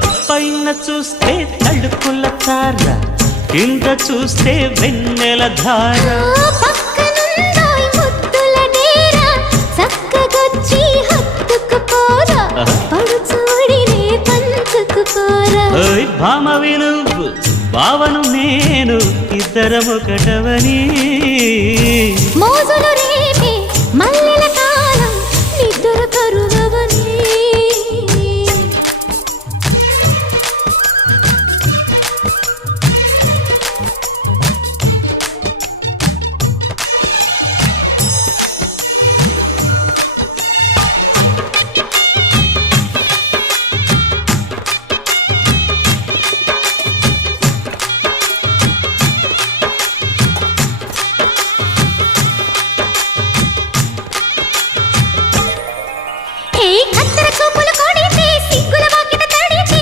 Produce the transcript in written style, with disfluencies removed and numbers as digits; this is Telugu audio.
పైన చూస్తే తడుకుల తార, కింద చూస్తే వెన్నెల ధార. పక్కనుందోయ్ ముద్దుల డేరా, చక్కగొచ్చి హత్తుకుపోరా, పడుచూడినే పంచుకుపోరా. భామ విలువు భావను నేను, ఇద్దరమొకటవని మోజులు రేపే మల్ల